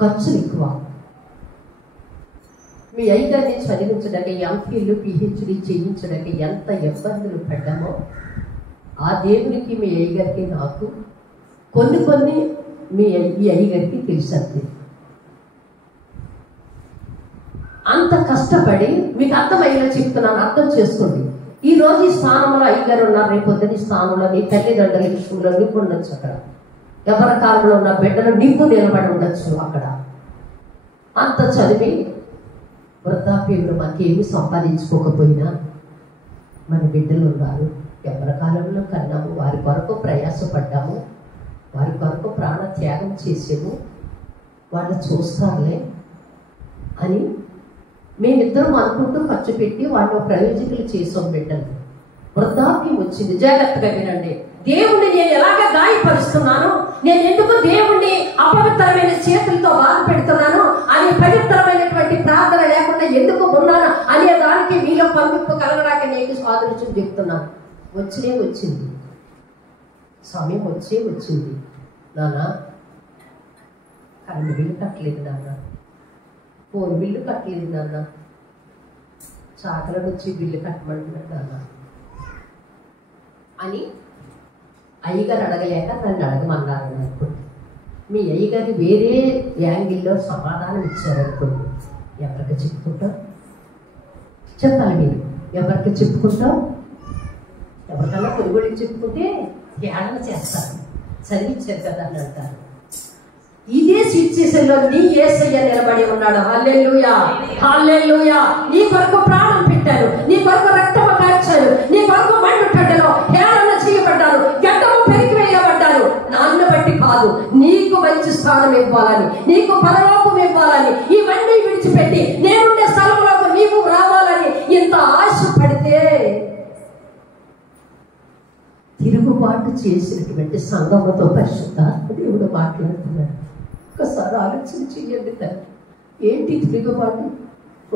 ఖర్చులు ఎక్కువ. మీ అయ్యగారిని చదివించడానికి ఎంఫీలు పిహెచ్డి చేయించడానికి ఎంత ఇబ్బందులు పడ్డామో ఆ దేవునికి మీ అయ్యగారికి నాకు కొన్ని మీ అయ్యగారికి తెలిసింది. అంత కష్టపడి మీకు అర్థమయ్యేలా చెప్తున్నాను, అర్థం చేసుకోండి. ఈ రోజు ఈ స్థానంలో అయ్యగారు ఉన్నారు, రేపు పొద్దున ఈ స్థానంలో నీ తల్లిదండ్రుల విషయంలో నింపు ఉండొచ్చు. అక్కడ ఎవరి కాలంలో ఉన్న బిడ్డలు నింపు నిలబడి ఉండొచ్చు. అక్కడ అంత చదివి వృద్ధాప్యంలో మనకేమి సంపాదించుకోకపోయినా మన బిడ్డలు ఉన్నారు. ఎవరి కాలంలో కన్నాము, వారి కొరకు ప్రయాసపడ్డాము, వారి కొరకు ప్రాణ త్యాగం చేసాము, వాళ్ళు చూస్తారులే అని మేమిద్దరం అనుకుంటూ ఖర్చు పెట్టి వాళ్ళు ప్రయోజకులు చేసాం. బిడ్డలు వృద్ధాప్యం వచ్చింది. జాగ్రత్తగా వినండి. దేవుణ్ణి నేను ఎలాగ గాయపరుస్తున్నాను, నేను ఎందుకు దేవుణ్ణి అపవిత్రమైన చేతులతో బాధ పెడుతున్నాను, అని పవిత్రమైనటువంటి ప్రార్థన లేకుండా ఎందుకు ఉన్నాను అనే దానికి మీలో పంపింపు కలగడానికి నీకు సాదృశ్యం చెప్తున్నాను. వచ్చింది సమయం వచ్చింది. నాన్న కరెంటు బిల్లు కట్టలేదు నాన్న, ఫోన్ బిల్లు కట్టలేదు నాన్న, చాకలను వచ్చి బిల్లు కట్టమంటున్నాడు నాన్న అని అయ్యగారు అడగలేక నన్ను అడగమన్నారు అనుకోండి. మీ అయ్యగారు వేరే యాంగిల్లో సమాధానం ఇచ్చారనుకోండి, ఎవరికి చెప్పుకుంటాం? చెప్పాలి మీరు. ఎవరికి చెప్పుకుంటాం? ఎవరికన్నా కొనుగోలుకి చెప్పుకుంటే ధ్యానం చేస్తారు, చదివించారు కదా అని అంటారు. ఇదే సిచ్యుయేషన్లో నీ యేసయ్య నిలబడి ఉన్నాడు. హల్లెలూయా, హల్లెలూయా. నీ కొరకు ప్రాణం పెట్టారు, నీ కొరకు రక్తము కార్చారు, నీ కొరకు మండు టడ్డలో హేళన చేయబడ్డారు, గడ్డము పెరికి వేయబడ్డారు. నన్ను బట్టి కాదు, నీకు మంచి స్థానం ఇవ్వాలని, నీకు పరలోకం ఇవ్వాలని, ఇవన్నీ విడిచిపెట్టి నేనుండే స్థలంలోకి నీవు రావాలని ఇంత ఆశపడితే తిరుగుబాటు చేసినటువంటి సంఘముతో పరిశుద్ధాత్మ దేవుడు మాట్లాడుతున్నాడు. ఒకసారి ఆలోచన చెయ్యండి తల్లి. ఏంటి తిరుగుబాటు?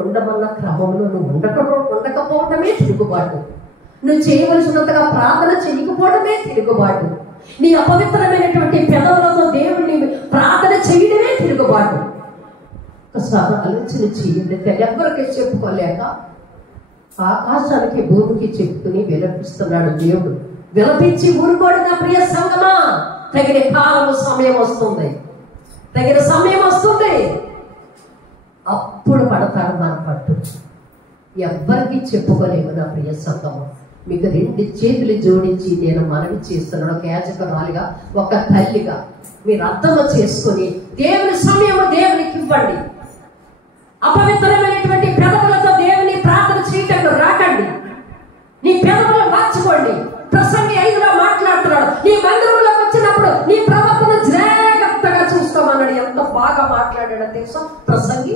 ఉండమన్న క్రమంలో నువ్వు ఉండకపోవడమే తిరుగుబాటు. నువ్వు చేయవలసినంతగా ప్రార్థన చేయకపోవడమే తిరుగుబాటు. నీ అపవిత్రమైనటువంటి పెదవులతో దేవుడిని ప్రార్థన చేయడమే తిరుగుబాటు. ఒకసారి ఆలోచన చెయ్యండి తల్లి. ఎవరికి చెప్పుకోలేక ఆకాశానికి భూమికి చెప్పుకుని విలపిస్తున్నాడు దేవుడు. విలపించి ఊరుకోడు నా ప్రియ సంగమా. తగిన కాలము సమయం వస్తుంది, తగిన సమయం వస్తుంది, అప్పుడు పడతాడు మన పట్టు. ఎవ్వరికి చెప్పుకోలేము నా ప్రియ సంగమం. మీకు 2 చేతులు జోడించి నేను మనవి చేస్తున్నాను. ఒక యాజకురాలిగా, ఒక తల్లిగా మీరు అర్థం చేసుకొని దేవుని సమయము దేవునికి ఇవ్వండి. అపవిత్రమైనటువంటి పెదవులతో దేవుని ప్రార్థన చేయటం రాకండి. నీ పెదవులు మార్చుకోండి. ప్రసంగి 5లో మాట్లాడుతున్నాడు, నీ మందిరంలోకి వచ్చినప్పుడు నీ ప్రవర్తన జాగ్రత్తగా చూసుకోమన్నాడు. ఎంత బాగా మాట్లాడాడో తెలుసా ప్రసంగి.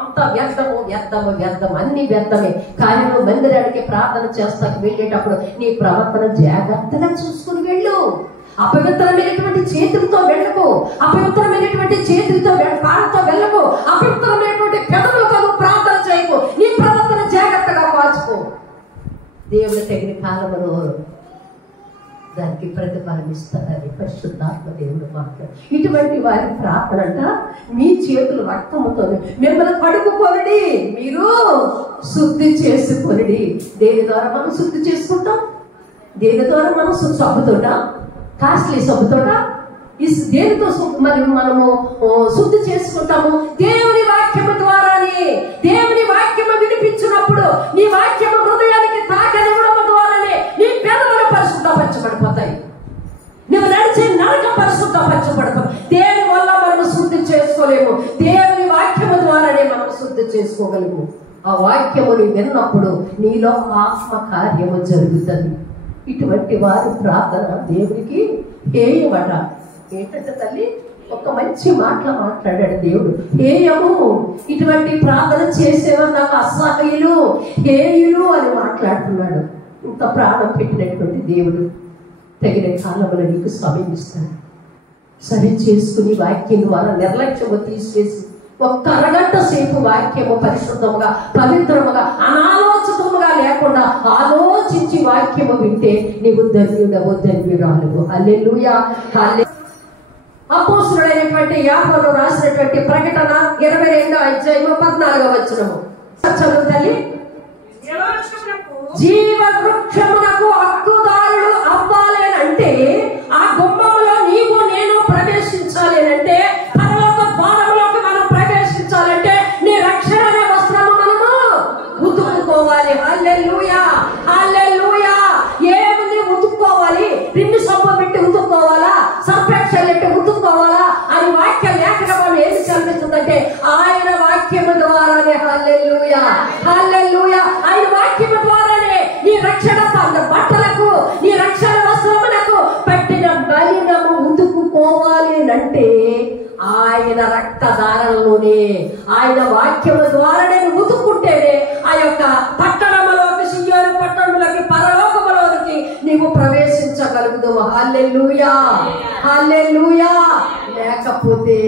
అంత వ్యర్థము అన్ని వ్యర్థమే. కానీ నువ్వు మందిరానికి ప్రార్థన చేస్తాకు వెళ్ళేటప్పుడు నీ ప్రవర్తన జాగ్రత్తగా చూసుకుని వెళ్ళు. అపవిత్రమైనటువంటి చేతులతో వెళ్ళకు, అపవిత్రమైనటువంటి చేతులతో కాళ్ళతో వెళ్ళకు, అపవిత్రమైనటువంటి పెదవులతో ప్రార్థన చేయకు. నీ ప్రవర్తన జాగ్రత్తగా కాచుకో. దేవుని తగిన కాలంలో దానికి ప్రతిఫలం ఇస్తారని పరిశుద్ధాత్మ దేవుడు మాట్లాడు. ఇటువంటి వారి ప్రార్థన అంట, మీ చేతులు రక్తముతో మిమ్మల్ని కడుగుకొనడి, మీరు శుద్ధి చేసుకొనడి. దేని ద్వారా మనం శుద్ధి చేసుకుంటాం? దేని ద్వారా మనం సబ్బుతోట, కాస్ట్లీ సబ్బుతోట, దేనితో మరి మనము శుద్ధి చేసుకుంటాము? దేవుని వాక్యము ద్వారానే. దేవుని వాక్యము వినిపించినప్పుడు నీ వాక్యము హృదయానికి తాకనివ్వడం ద్వారానే నీ పెదవులు పరిశుద్ధపరచబడిపోతాయి, నువ్వు నడిచే నడక పరిశుద్ధపరచబడతావు. దేని వల్ల మనం శుద్ధి చేసుకోలేము, దేవుని వాక్యము ద్వారానే మనం శుద్ధి చేసుకోగలము. ఆ వాక్యముని విన్నప్పుడు నీలో ఆత్మ కార్యము జరుగుతుంది. ఇటువంటి వారి ప్రార్థన దేవునికి హేయమట. ఏంటంటే తల్లి, ఒక మంచి మాట్లాడాడు దేవుడు. హేయము, ఇటువంటి ప్రార్థన చేసేవారు నాకు అసహ్యులు, హేయులు అని మాట్లాడుతున్నాడు. ఇంత ప్రాణం పెట్టినటువంటి దేవుడు తగిన కాలంలో నీకు సమయం ఇస్తాడు. సరి చేసుకుని వాక్యం ద్వారా నిర్లక్ష్యము తీసివేసి ఒక్క అరగంట సేపు వాక్యము పరిశుద్ధముగా, పవిత్రముగా, అనాలోచితముగా లేకుండా ఆలోచించి వాక్యము వింటే నీవు ధన్యుడవు, ధన్యురాలువు. హల్లెలూయా. అపోస్తలుడైనటువంటి యాకోబు రాసినటువంటి ప్రకటన 22వ అధ్యాయము 14వ వచనము చదువు తల్లి. జీవ వృక్షమునకు హక్కుదారులు అవ్వాలి అంటే ఆ గుమ్మములో నీవు నేను ప్రవేశించాలి అంటే, పరలోక ద్వారములోకి మనం ప్రవేశించాలంటే నీ రక్షణ అనే వస్త్రము మనము ఉతుక్కోవాలి. హల్లెలూయా, హల్లెలూయా. ఏముంది ఉతుక్కోవాలి? రిన్ను సబ్బు పెట్టి ఉతుక్కోవాలా, సర్ఫెక్షన్ పెట్టి ఉతుక్కోవాలా అని వాక్య లేఖనం ఏమి కనిపిస్తుందంటే ఆయన వాక్యము ద్వారానే. హల్లెలూయా, హల్లెలూయా. ఆయన వాక్యము ద్వారానే నీ రక్షణ బట్టలకు, నీ రక్షణ వస్త్రములకు పట్టిన బలినము ఉతుకుకోవాలి అంటే ఆయన రక్తధారంలోనే, ఆయన వాక్యము ద్వారానే ఉతుక్కుంటేనే ఆ యొక్క పట్టణములోకి, సియోను పట్టణములకి, పరలోకములోకి నీవు ప్రవేశించగలుగుతావు. హల్లెలూయా, హల్లెలూయా. లేకపోతే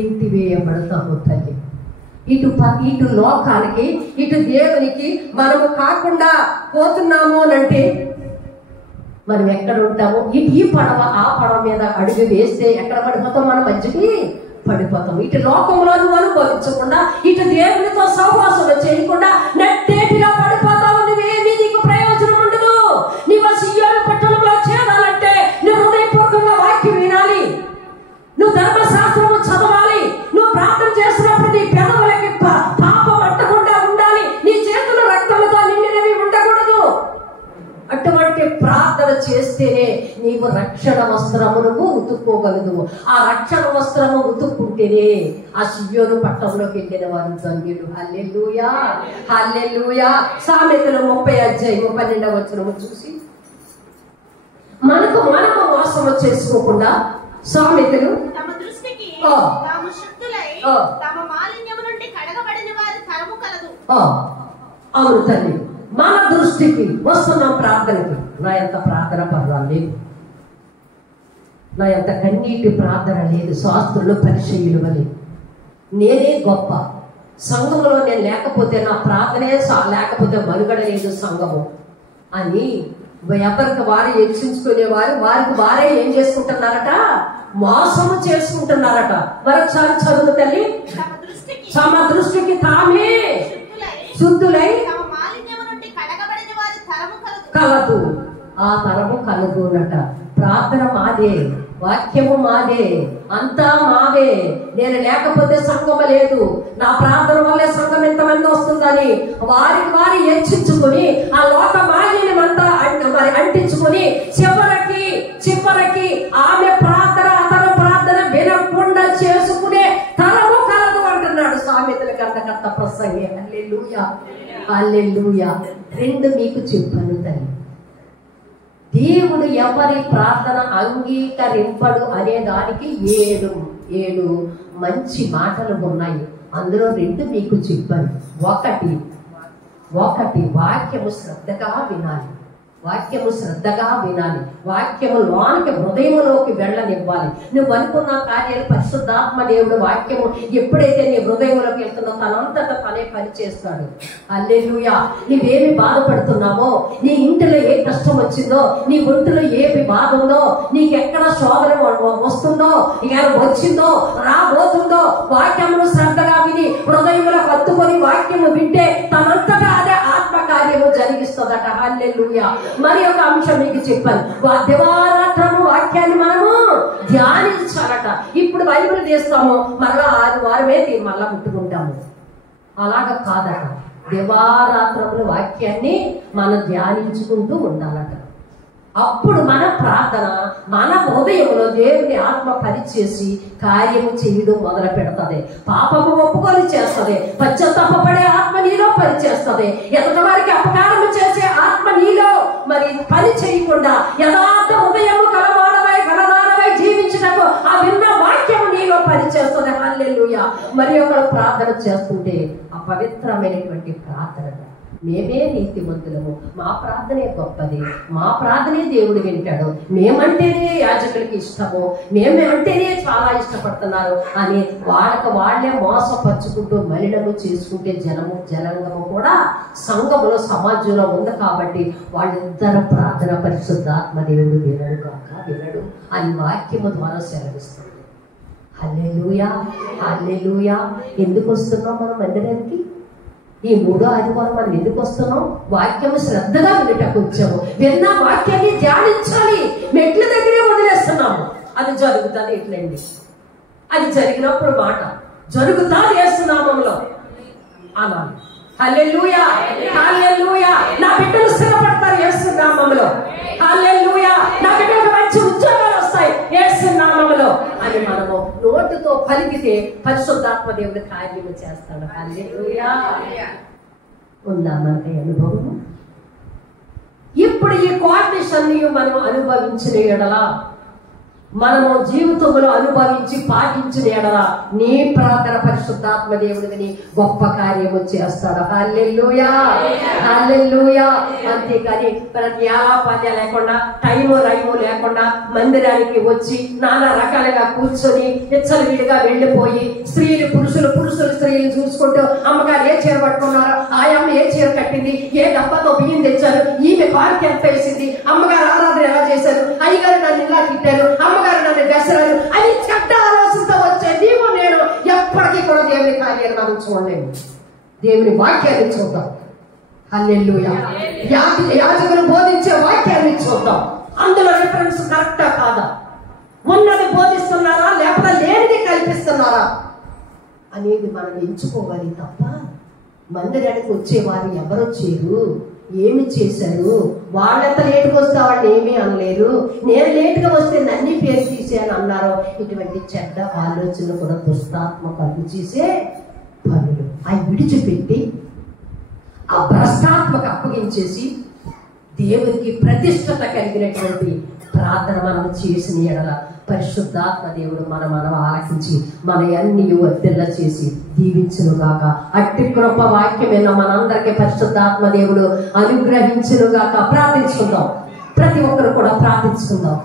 ఇంటి వేయబడతాము తల్లి. ఇటు లోకానికి, ఇటు దేవునికి మనము కాకుండా పోతున్నాము అంటే మనం ఎక్కడ ఉంటాము? ఈ పడవ ఆ పడవ మీద అడుగు వేస్తే ఎక్కడ పడిపోతాం? మనం మధ్యకి పడిపోతాం. ఇటు లోకంలో నువ్వు అనుభవించకుండా, ఇటు దేవునితో సహవాసం చేయకుండా నెట్టేటిగా పడిపోతావు. నువ్వేమీ నీకు ప్రయోజనం ఉండదు. నీవు సియోను పట్టణంలో చేరాలంటే నువ్వు హృదయపూర్వకంగా వాక్యం వినాలి, నువ్వు ధర్మశాస్త్రము చదవాలి, నువ్వు ప్రార్థన చేసినప్పుడు నీ పెదవులకి పాపం అంటకుండా ఉండాలి, నీ చేతులు రక్తముతో నిండినవి ఉండకూడదు. అటువంటి ప్రార్థన చేస్తేనే నీవు రక్షణ వస్త్రమును ఉతుక్కోగలదు. ఆ రక్షణ వస్త్రము ఉతుక్కుంటేనే ఆ సియోను పట్టణంలోకి వెళ్ళిన వారు ధన్యులు. హల్లెలూయా, హల్లెలూయా. సామెతలు 30వ అధ్యాయము 12వ వచనము చూసి మనము మోసము చేసుకోకుండా సామెతలు తమ దృష్టికి తాము శుద్ధులై తమ మాలిన్యము నుండి కడగబడిన వారి తరము కలదు. అవును తల్లి, మన దృష్టికి వస్తున్నాం ప్రార్థనకి. నా ఎంత ప్రార్థన పర్వాలేదు లేదు, నా ఎంత కన్నీటి ప్రార్థన లేదు. శాస్త్రులు పరిచయులు వలె నేనే గొప్ప, సంఘములో నేను లేకపోతే నా ప్రార్థనే లేకపోతే మనుగడ లేదు సంఘము అని ఎవరికి వారే హెచ్చించుకునేవారు వారికి వారే ఏం చేసుకుంటున్నారట? మోసము చేసుకుంటున్నారట. మరొకసారి చదువు తల్లి. తమ దృష్టికి తామే శుద్ధులై కలదు, ఆ తరము కలదు అన్నట. ప్రార్థన మాదే, వాక్యము మాదే, అంతా మాదే. నేను లేకపోతే సంఘము లేదు, నా ప్రార్థన వల్లే సంఘం ఎంతమంది వస్తుందని వారికి వారి హెచ్చించుకుని ఆ లోక మాలిన్యం అంతా మరి అంటించుకుని చివరికి ఆమె ప్రార్థన అతను ప్రార్థన వినకుండా చేసుకునే తరము కలదు అంటున్నాడు సామెతల గ్రంథకర్త ప్రసంగి. హల్లెలూయా, హల్లెలూయా. రెండు మీకు చెప్పాను తల్లి, దేవుడు ఎవరి ప్రార్థన అంగీకరింపడు అనే దానికి 7 మంచి మాటలు ఉన్నాయి. అందులో 2 మీకు చెప్పాను. ఒకటి వాక్యము శ్రద్ధగా వినాలి, వాక్యము శ్రద్ధగా వినాలి, వాక్యము లోనికి హృదయంలోకి వెళ్ళనివ్వాలి. నువ్వు అనుకున్న కార్యాలు పరిశుద్ధాత్మ దేవుడు వాక్యము ఎప్పుడైతే నీ హృదయంలోకి వెళ్తుందో తనంతటా తనే పని చేస్తాడు. హల్లెలూయా. నువ్వేమి బాధపడుతున్నావో, నీ ఇంటిలో ఏ కష్టం వచ్చిందో, నీ ఒంటిలో ఏమి బాధ ఉందో, నీకు ఎక్కడ శోధన వస్తుందో, వచ్చిందో, రాబోతుందో, వాక్యమును శ్రద్ధగా విని హృదయంలో హత్తుకొని వాక్యము వింటే తనంతటా అదే ఆత్మకార్యము జరిగిస్తుందట. హల్లెలూయా. మరి ఒక అంశం మీకు చెప్పాను, దివారాత్రము వాక్యాన్ని మనము ధ్యానించాలట. ఇప్పుడు బైబిల్ తీస్తాము, మళ్ళా 6 వారమే మళ్ళా ముట్టుకుంటాము. అలాగా కాదట. దివారాత్రములు వాక్యాన్ని మనం ధ్యానించుకుంటూ ఉండాలట. అప్పుడు మన ప్రార్థన మన హృదయంలో దేవుని ఆత్మ పనిచేసి కార్యము చేయడం మొదలు పెడుతుంది. పాపము ఒప్పుకొని చేస్తుంది, పశ్చాత్తాపపడే ఆత్మ నీలో పని చేస్తుంది, ఎదుటి వారికి అపకారము చేసే ఆత్మ నీలో మరి పని చేయకుండా యథార్థ హృదయము గలదానవై జీవించటకు ఆ విన్న వాక్యం పని చేస్తుంది. హల్లెలూయా. మరి ఒకరు ప్రార్థన చేస్తుంటే ఆ పవిత్రమైనటువంటి ప్రార్థన, మేమే నీతిమంతులము, మా ప్రార్థనే గొప్పది, మా ప్రార్థనే దేవుడు వింటాడు, మేమంటేనే యాజకులకి ఇష్టము, మేమంటేనే చాలా ఇష్టపడుతున్నారు అని వాళ్ళే మోసపరుచుకుంటూ మలినము చేసుకుంటే జనాంగము కూడా సంఘములో సమాజంలో ఉంది. కాబట్టి వాళ్ళిద్దరు ప్రార్థన పరిశుద్ధాత్మ దేవుడు వినడు కాక వినడు అని వాక్యము ద్వారా సెలవిస్తుంది. హల్లెలూయా, హల్లెలూయా. ఎందుకు వస్తున్నాం మనం మందిరానికి? ఈ 3వ ఆదివారం మనం ఎందుకు వస్తున్నాం? వాక్యము శ్రద్ధగా వినటకు వచ్చాము. విన్న వాక్యాన్ని ధ్యానించాలి. మెట్ల దగ్గరే వదిలేస్తున్నాము. అది జరుగుతుంది ఎట్లండి? అది జరిగినప్పుడు మాట జరుగుతాది యేసు నామములో అనాలి. హల్లెలూయా, హల్లెలూయా. నా బిడ్డలు స్థిరపడతారు యేసు నామములో. హల్లెలూయా. నా బిడ్డలకు మంచి ఉద్యోగాలు వస్తాయి యేసు నామములో అని మనము నోటితో పలికితే పరిశుద్ధాత్మ దేవుడు కార్యము చేస్తాడు. హల్లెలూయా. ఉందా మనకి అనుభవం? ఇప్పుడు ఈ క్వాలిటీస్ అన్ని మనం అనుభవించిన ఎడల, మనము జీవితంలో అనుభవించి పాటించిన ఎడల నీ ప్రార్థన పరిశుద్ధాత్మ దేవుడు విని గొప్ప కార్యము చేస్తాడు. హల్లెలూయా, హల్లెలూయా. అంతేకాని ప్రతి ఆలాపాద్య లేకుండా, టైము రైము లేకుండా మందిరానికి వచ్చి నానా రకాలుగా కూర్చొని విచ్చలవిడిగా వెళ్ళిపోయి పురుషులు స్త్రీలు చూసుకుంటూ అమ్మగారు ఏ చీర పట్టుకున్నారో, ఆయమ్మ ఏ చీర కట్టింది, ఏ డబ్బాతో బియ్యం తెచ్చారు, ఈమె పార్క్ ఎంత వేసింది, అమ్మగారు ఆరాధన ఎలా చేశారు, అయ్యగారు నన్ను ఇలా తిట్టారు, అమ్మగారు నన్ను దసరారు అని చెడ్డ ఆలోచనతో వచ్చే నీవు నేను ఎప్పటికీ కూడా దేవుని కార్యాన్ని మనం చూడలేము. దేవుని వాక్యాన్ని చూద్దాం. హల్లెలూయా. యాజకులు బోధించే వాక్యాన్ని చూద్దాం. అందులో రిఫరెన్స్ కరెక్టా కాదా, ఉన్నది బోధిస్తున్నారా లేకపోతే లేనిది కల్పిస్తున్నారా అనేది మనం ఎంచుకోవాలి తప్ప మందిరానికి వచ్చేవారు ఎవరొచ్చారు, ఏమి చేశారు, వాళ్ళంత లేటుగా వస్తే వాళ్ళని ఏమీ అనలేరు, నేను లేటుగా వస్తే నన్ను పేరు తీసేయని అన్నారు. ఇటువంటి చెడ్డ ఆలోచనలు కూడా దుష్టాత్మ కలుగు చేసే పనులు. అవి విడిచిపెట్టి ఆ భ్రష్టాత్మకు అప్పగించేసి దేవునికి ప్రతిష్టత కలిగినటువంటి ప్రార్థన మనం చేసిన ఎడల పరిశుద్ధాత్మ దేవుడు మనం ఆలకించి మన అన్ని వర్తిల్ల చేసి దీవించునుగాక. అట్టి కృప వాక్యమైన మనందరికీ పరిశుద్ధాత్మ దేవుడు అనుగ్రహించునుగాక. ప్రార్థించుకుందాం. ప్రతి ఒక్కరు కూడా ప్రార్థించుకుందాం.